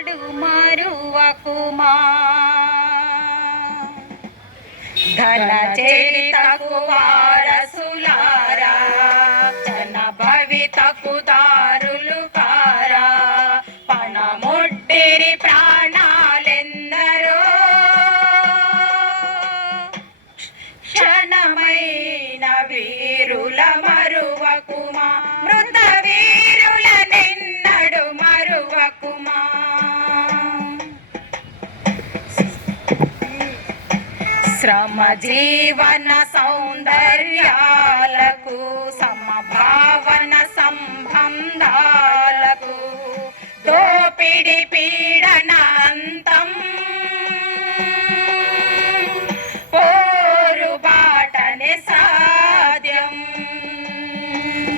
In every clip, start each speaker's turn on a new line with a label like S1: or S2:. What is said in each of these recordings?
S1: నాడు మరువకుమా ధన చరితకు వారసులారా జన భవితకు దారులు కారా పణముడ్డిరి ప్రాణాలెందరో. క్షణమైన వీరులమ శ్రమ జీవన సౌందర్యాలకు సమభావన సంబంధాలకు దోపిడి పీడన అంతం పోరు బాటనే సాధ్యం.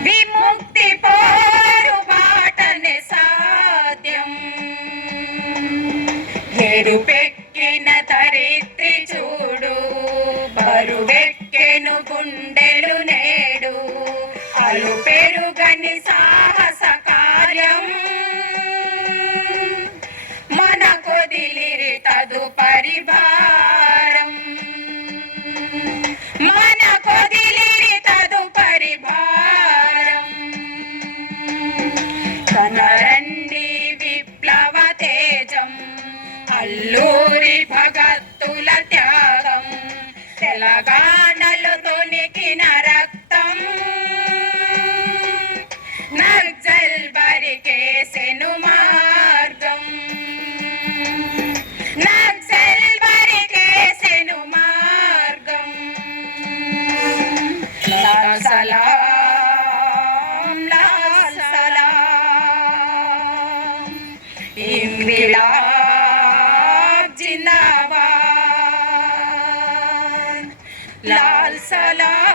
S1: విముక్తి పోరు బాటనే సాధ్యం. Lal Salah